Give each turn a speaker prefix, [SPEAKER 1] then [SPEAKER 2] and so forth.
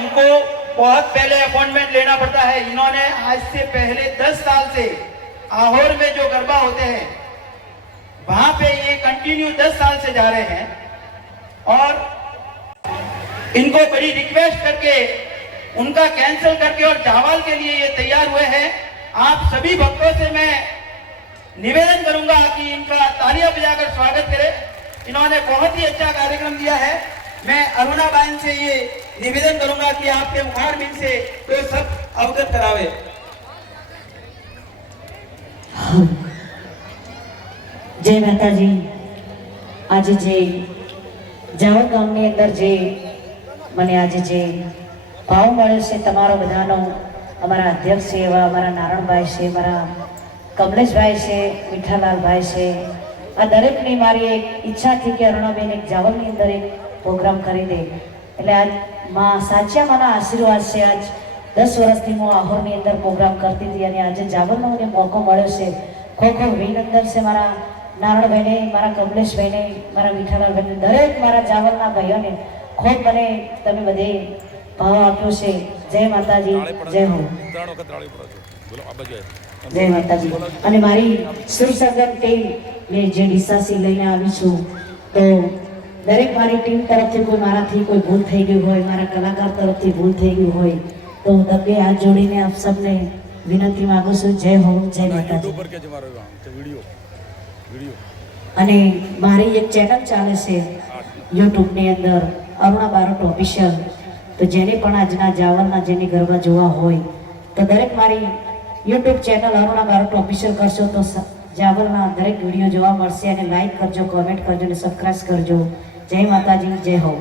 [SPEAKER 1] हमको बहुत पहले अपॉइंटमेंट लेना पड़ता है। इन्होंने आज से पहले दस साल से आहोर में जो गरबा होते हैं, वहाँ पे ये कंटिन्यू दस साल से जा रहे हैं और इनको बड़ी रिक्वेस्ट करके, उनका कैंसिल करके और चावल के लिए ये तैयार हुए हैं। आप सभी भक्तों से मैं निवेदन करूँगा कि इनका तालियाँ बजाकर स्वागत करें। इन्होंने बहुत ही अच्छा कार्यक्रम दिया है। मैं अरुणा बहन से ये निवेदन करूंगा कि आपके मुखार बिन से तो सब अवगत करावे
[SPEAKER 2] જય માતાજી આજે જે જાવર ગામની અંદર જે મને આજે જે ભાવ મળ્યો છે તમારો બધાનો અમારા અધ્યક્ષ છે એવા અમારા નારણભાઈ છે મારા કમલેશભાઈ છે મીઠાલાલભાઈ છે આ દરેકની મારી એક ઈચ્છા હતી કે અરુણાબેન એક જાવરની અંદર એક પ્રોગ્રામ કરી દે એટલે આજમાં સાચા મારા આશીર્વાદ છે. આજ દસ વર્ષથી હું આહોરની અંદર પ્રોગ્રામ કરતી હતી અને આજે જાવરનો મને મોકો મળ્યો છે. ખૂબ ખૂબ અભિનંદન છે મારા નારણભાઈને મારા કમલેશભાઈને મારા મીઠાલાલભાઈને દરેક મારા જાવરના ભાઈઓને ખૂબ મને તમે બધે ભાવ આપ્યો છે. જય માતાજી જય હો. જય માતાજી. અને મારી સુરસંગમ ટીમ મેં જે ડીસાસી લઈને આવી છું તો દરેક મારી ટીમ તરફથી કોઈ મારાથી કોઈ ભૂલ થઈ ગઈ હોય મારા કલાકાર તરફથી ભૂલ થઈ ગઈ હોય તો હું તમને હાથ જોડીને આપ સૌને વિનંતી માંગુ છું. જય હો જય માતાજી. અને મારી એક ચેનલ ચાલે છે યુટ્યુબની અંદર અરુણા બારોટ ઓફિશિયલ. તો જેને પણ આજના જાવરના જેની ગરબા જોવા હોય તો દરેક મારી YouTube channel Aruna Barot official કરશો તો જાવરના દરેક વીડિયો જોવા મળશે અને લાઈક કરજો કોમેન્ટ કરજો અને સબસ્ક્રાઈબ કરજો. જય માતાજી જય હો